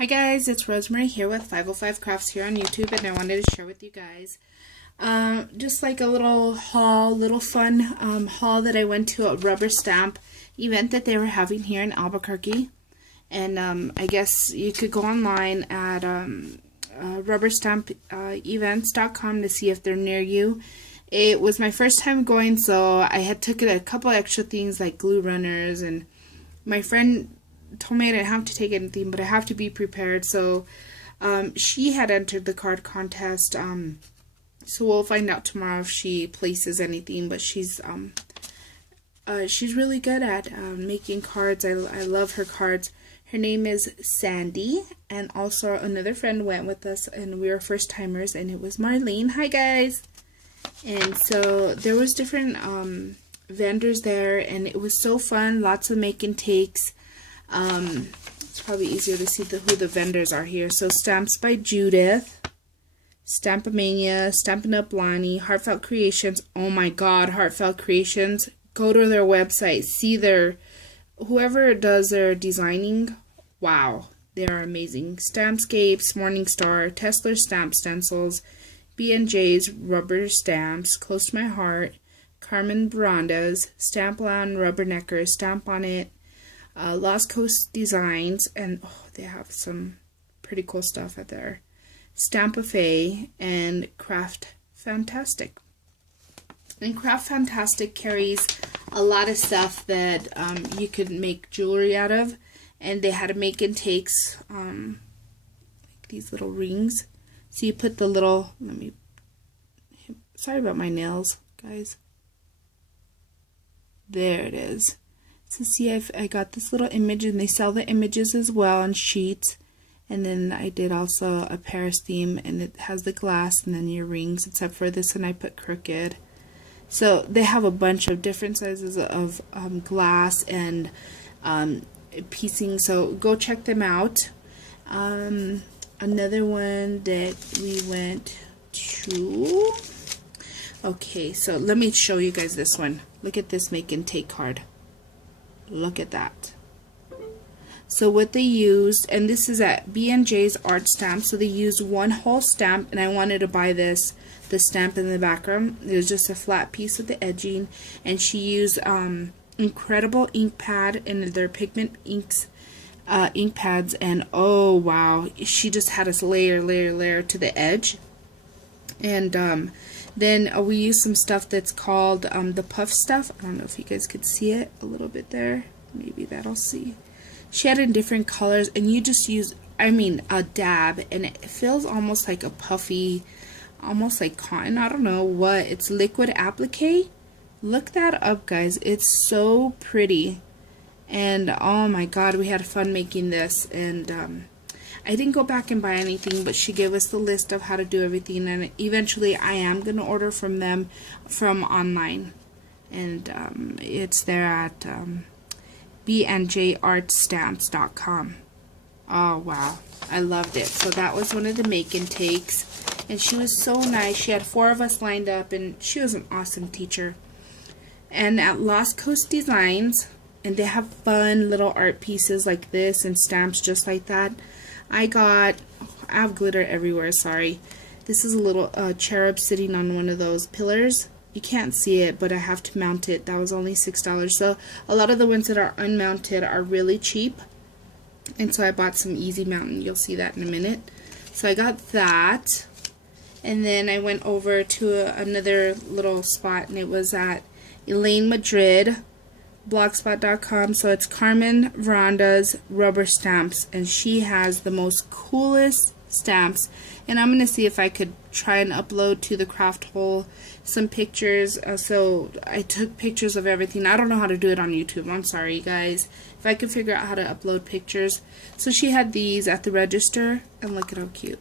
Hi guys, it's Rosemarie here with 505 Crafts here on YouTube, and I wanted to share with you guys just like a little haul, fun haul that I went to a rubber stamp event that they were having here in Albuquerque. And I guess you could go online at rubberstamp-events.com to see if they're near you. It was my first time going, so I had took a couple extra things like glue runners, and my friend told me I didn't have to take anything, but I have to be prepared. So she had entered the card contest, so we'll find out tomorrow if she places anything. But she's really good at making cards. I love her cards. Her name is Sandy, and also another friend went with us, and we were first timers, and it was Marlene. Hi guys. And so there was different vendors there, and it was so fun. Lots of make and takes. It's probably easier to see who the vendors are here. So Stamps by Judith, Stampomania, Stampin' Up! Lonnie, Heartfelt Creations. Oh my god, Heartfelt Creations. Go to their website. See whoever does their designing. Wow, they are amazing. Stampscapes, Morningstar, Tesla Stamp Stencils, B&J's Rubber Stamps, Close to My Heart, Carmen Verandas, Stampland Rubbernecker, Stamp on It, Lost Coast Designs, and they have some pretty cool stuff at there. Stamp-A-Fay and Craft Fantastic. And Craft Fantastic carries a lot of stuff that you could make jewelry out of, and they had a make and takes, like these little rings. So you put the little, sorry about my nails, guys. There it is. So see, I got this little image, and they sell the images as well on sheets. And then I did also a Paris theme, and it has the glass and then your rings, except for this one I put crooked. So they have a bunch of different sizes of glass and piecing, so go check them out. Another one that we went to, okay, so let me show you guys this one. Look at this make and take card. Look at that. So what they used, and this is at B&J's Art Stamp, so they used one whole stamp, and I wanted to buy the stamp in the background. It was just a flat piece with the edging, and she used incredible ink pad and their pigment inks, ink pads, and oh wow, she just had us layer to the edge. And then we used some stuff that's called the puff stuff. I don't know if you guys could see it a little bit there. Maybe that'll see. She had in different colors, and you just use, a dab, and it feels almost like a puffy, almost like cotton. I don't know what. It's liquid applique. Look that up, guys. It's so pretty. And oh my god, we had fun making this. And I didn't go back and buy anything, but she gave us the list of how to do everything, and eventually I am going to order from them from online. And it's there at bnjartstamps.com. Oh wow, I loved it. So that was one of the make and takes, and she was so nice. She had 4 of us lined up, and she was an awesome teacher. And at Lost Coast Designs, and they have fun little art pieces like this and stamps just like that. I have glitter everywhere, sorry. This is a little cherub sitting on one of those pillars. You can't see it, but I have to mount it. That was only $6. So a lot of the ones that are unmounted are really cheap. And so I bought some easy mountain. You'll see that in a minute. So I got that. And then I went over to another little spot, and it was at Elaine Madrid, blogspot.com. So it's Carmen Veranda's Rubber Stamps, and she has the most coolest stamps. And I'm going to see if I could try and upload to the craft hole some pictures. So I took pictures of everything. I don't know how to do it on YouTube. I'm sorry, you guys. If I could figure out how to upload pictures. So she had these at the register, and look at how cute.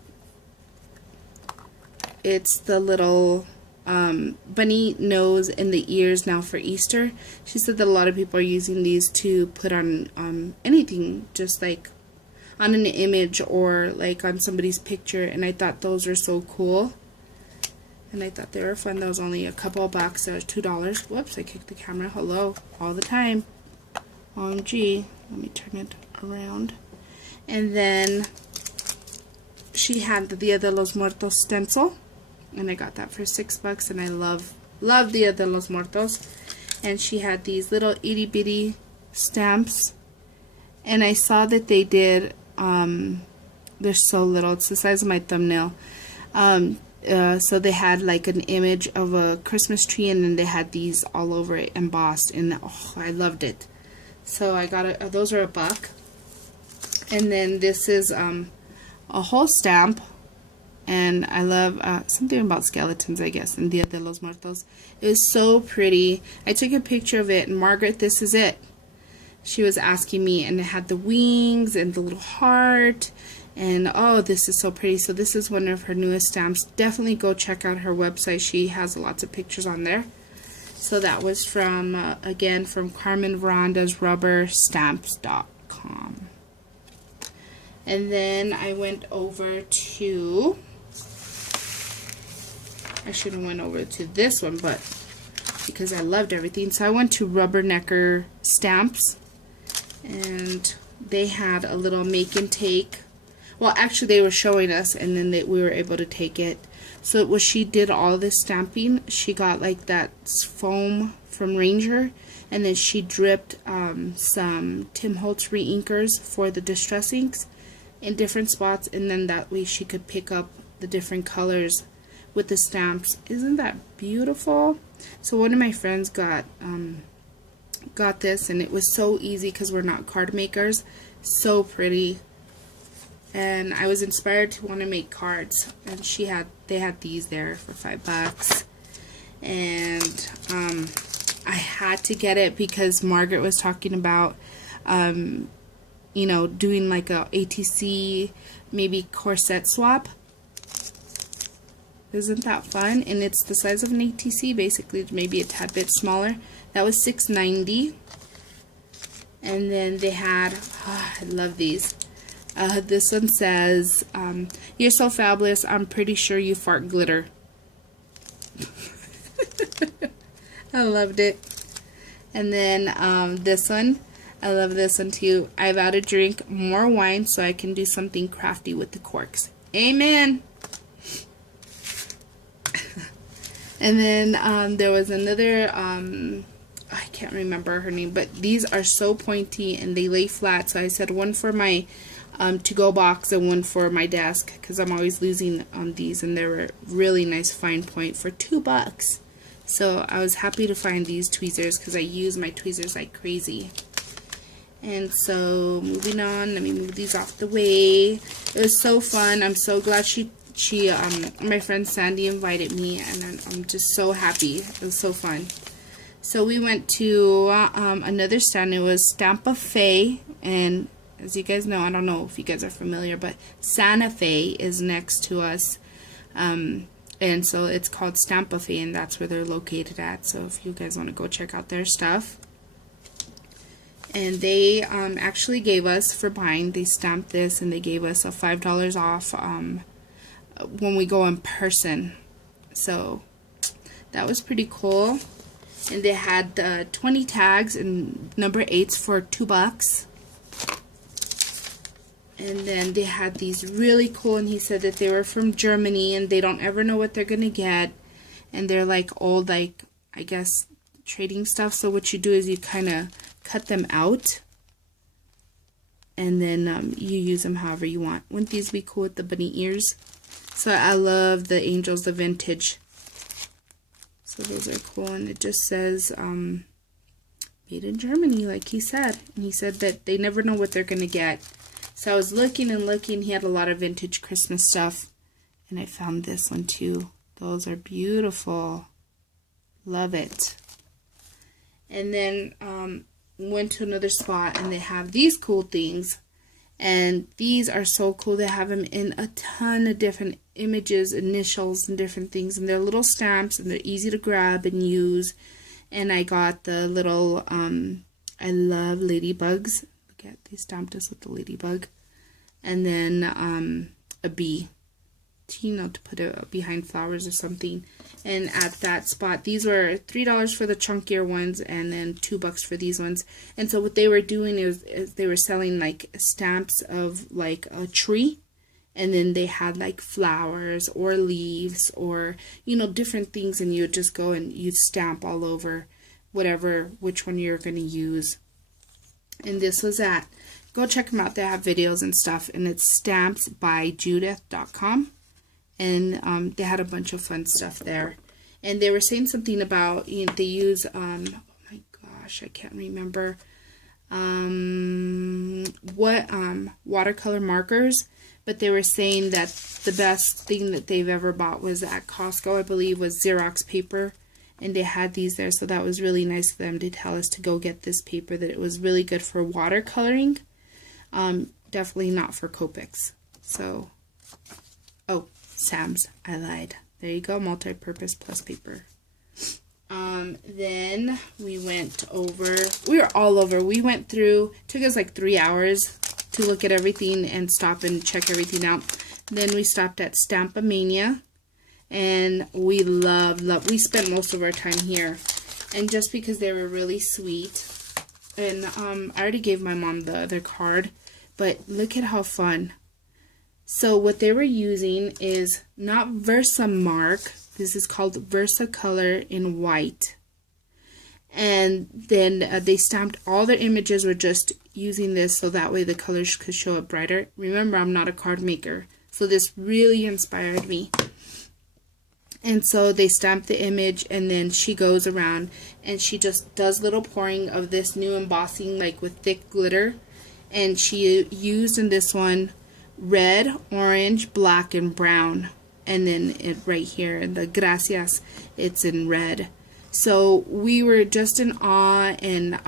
It's the little bunny nose and the ears now for Easter. She said that a lot of people are using these to put on anything, just like on an image or like on somebody's picture, and I thought those were so cool, and I thought they were fun. That was only a couple of bucks. That was $2. Whoops, I kicked the camera. Hello, all the time. OMG. Let me turn it around. And then she had the Dia de los Muertos stencil, and I got that for $6, and I love Dia de los Muertos. And she had these little itty bitty stamps, and I saw that they did, they're so little, it's the size of my thumbnail. So they had like an image of a Christmas tree, and then they had these all over it embossed, and oh, I loved it. So I got those are $1. And then this is a whole stamp, and I love something about skeletons, I guess, in Dia de los Muertos. It was so pretty. I took a picture of it, and Margaret, this is it. She was asking me, and it had the wings and the little heart, and oh, this is so pretty. So this is one of her newest stamps. Definitely go check out her website. She has lots of pictures on there. So that was from, again, from Carmen Veranda's rubberstamps.com. And then I went over to, I should have went over to this one, but because I loved everything. So I went to Rubbernecker Stamps, and they had a little make and take. Well, actually they were showing us, and then we were able to take it. So it was, she did all this stamping. She got like that foam from Ranger, and then she dripped some Tim Holtz re-inkers for the distress inks in different spots, and then that way she could pick up the different colors with the stamps. Isn't that beautiful? So one of my friends got this, and it was so easy because we're not card makers. So pretty, and I was inspired to want to make cards, and they had these there for $5, and I had to get it because Margaret was talking about you know, doing like a ATC maybe corset swap. Isn't that fun? And it's the size of an ATC, basically, maybe a tad bit smaller. That was $6.90. And then they had, oh, I love these. This one says, "You're so fabulous, I'm pretty sure you fart glitter." I loved it. And then this one, I love this one too. "I vow to drink more wine so I can do something crafty with the corks." Amen. And then there was another, I can't remember her name, but these are so pointy and they lay flat. So I said one for my to-go box and one for my desk, because I'm always losing on these, and they were really nice fine point for $2. So I was happy to find these tweezers because I use my tweezers like crazy. And so moving on, let me move these off the way. It was so fun. I'm so glad my friend Sandy invited me, and I'm just so happy. It was so fun. So we went to another stand. It was Stampa Fe, and as you guys know, I don't know if you guys are familiar, but Santa Fe is next to us. And so it's called Stampa Fe, and that's where they're located at. So if you guys want to go check out their stuff. And they actually gave us, for buying, they stamped this, and they gave us a $5 off when we go in person. So that was pretty cool. And they had 20 tags and number 8s for $2. And then they had these really cool, and he said that they were from Germany, and they don't ever know what they're gonna get, and they're like old, like, I guess, trading stuff. So what you do is you kind of cut them out, and then you use them however you want. Wouldn't these be cool with the bunny ears? So I love the angels, the vintage. So those are cool, and it just says made in Germany, like he said. And he said that they never know what they're gonna get. So I was looking and looking. He had a lot of vintage Christmas stuff, and I found this one too. Those are beautiful. Love it. And then went to another spot, and they have these cool things, and these are so cool. They have them in a ton of different images, initials, and different things, and they're little stamps, and they're easy to grab and use. And I got the little I love ladybugs. Look at, they stamped us with the ladybug, and then a bee, you know, to put it behind flowers or something. And at that spot, these were $3 for the chunkier ones, and then $2 for these ones. And so what they were doing is they were selling like stamps of like a tree, and then they had like flowers or leaves or, you know, different things, and you would just go and you'd stamp all over which one you're going to use. And this was at, go check them out, they have videos and stuff, and it's stampsbyjudith.com, and they had a bunch of fun stuff there. And they were saying something about, you know, they use, oh my gosh, I can't remember what watercolor markers, but they were saying that the best thing that they've ever bought was at Costco, I believe, was Xerox paper, and they had these there, so that was really nice of them to tell us to go get this paper, that it was really good for watercoloring, definitely not for Copics. So, oh, Sam's, I lied. There you go, multi-purpose plus paper. Then we went over, we were all over. We went through, took us like 3 hours to look at everything and stop and check everything out. Then we stopped at Stampomania, and we we spent most of our time here. And just because they were really sweet, and I already gave my mom the other card, but look at how fun. So what they were using is not Versamark. This is called Versacolor in white. And then they stamped all their images were just using this, so that way the colors could show up brighter. Remember, I'm not a card maker, so this really inspired me. And so they stamped the image, and then she goes around and she just does little pouring of this new embossing, like with thick glitter. And she used in this one red, orange, black, and brown. And then it right here, the gracias, it's in red. So we were just in awe, and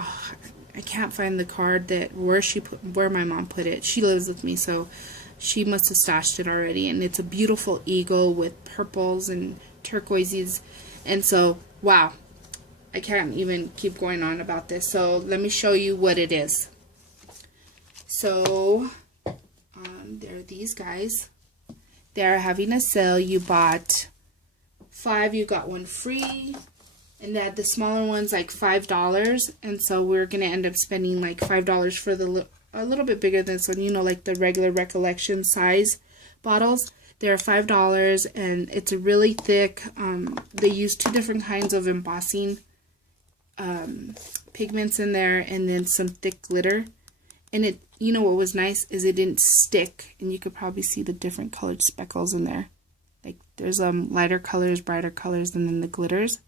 I can't find the card that where my mom put it. She lives with me, so she must have stashed it already. And it's a beautiful eagle with purples and turquoises. And so, wow, I can't even keep going on about this. So let me show you what it is. So there are these guys. They're having a sale. You bought 5, you got 1 free. And they had the smaller ones like $5. And so we're going to end up spending like $5 for the a little bit bigger than this one, you know, like the regular Recollection size bottles. They're $5, and it's a really thick, they use 2 different kinds of embossing pigments in there, and then some thick glitter. And it, you know what was nice is it didn't stick, and you could probably see the different colored speckles in there. Like there's lighter colors, brighter colors, and then the glitters.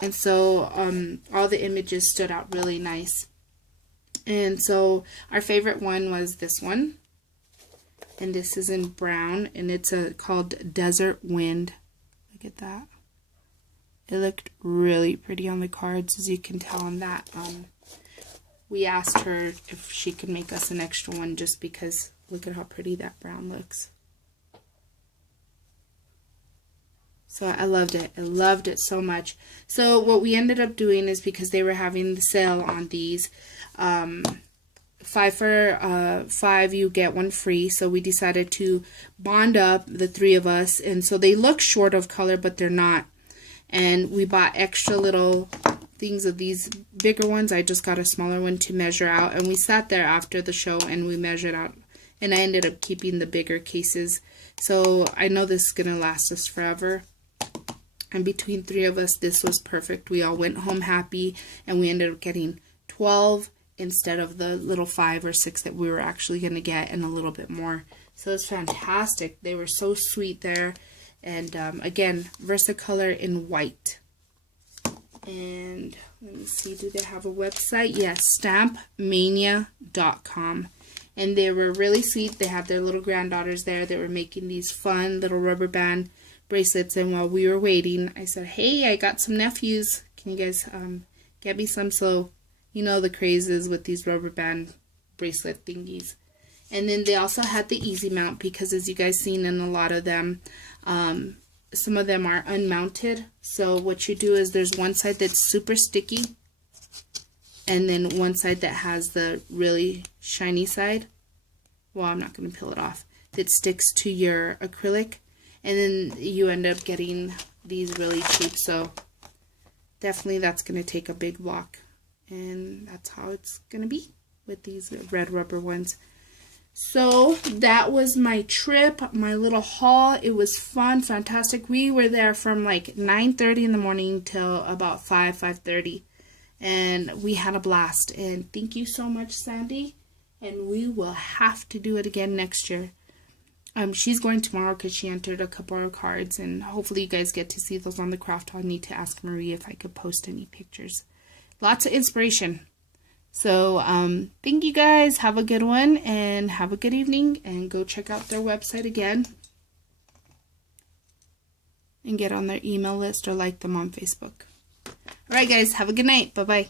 And so all the images stood out really nice. And so our favorite one was this one. And this is in brown, and it's called Desert Wind. Look at that. It looked really pretty on the cards, as you can tell on that. We asked her if she could make us an extra one, just because look at how pretty that brown looks. So I loved it. I loved it so much. So what we ended up doing is, because they were having the sale on these, 5 for 5, you get 1 free. So we decided to bond up, the 3 of us. And so they look short of color, but they're not. And we bought extra little things of these bigger ones. I just got a smaller one to measure out. And we sat there after the show and we measured out. And I ended up keeping the bigger cases. So I know this is going to last us forever. And between 3 of us, this was perfect. We all went home happy, and we ended up getting 12 instead of the little 5 or 6 that we were actually going to get, and a little bit more. So it's fantastic. They were so sweet there. And again, Versacolor in white. And let me see, do they have a website? Yes, stampmania.com. And they were really sweet. They had their little granddaughters there. They were making these fun little rubber band bracelets, and while we were waiting, I said, hey, I got some nephews, can you guys get me some? So you know the craze is with these rubber band bracelet thingies. And then they also had the easy mount, because as you guys seen in a lot of them, some of them are unmounted. So what you do is there's one side that's super sticky, and then one side that has the really shiny side. Well, I'm not going to peel it off. That sticks to your acrylic. And then you end up getting these really cheap. So definitely that's going to take a big block. And that's how it's going to be with these red rubber ones. So that was my trip, my little haul. It was fun, fantastic. We were there from like 9:30 in the morning till about 5:30. And we had a blast. And thank you so much, Sandy. And we will have to do it again next year. She's going tomorrow because she entered a couple of cards. And hopefully you guys get to see those on the craft. I'll need to ask Marie if I could post any pictures. Lots of inspiration. So, thank you guys. Have a good one and have a good evening. And go check out their website again. And get on their email list or like them on Facebook. Alright guys, have a good night. Bye-bye.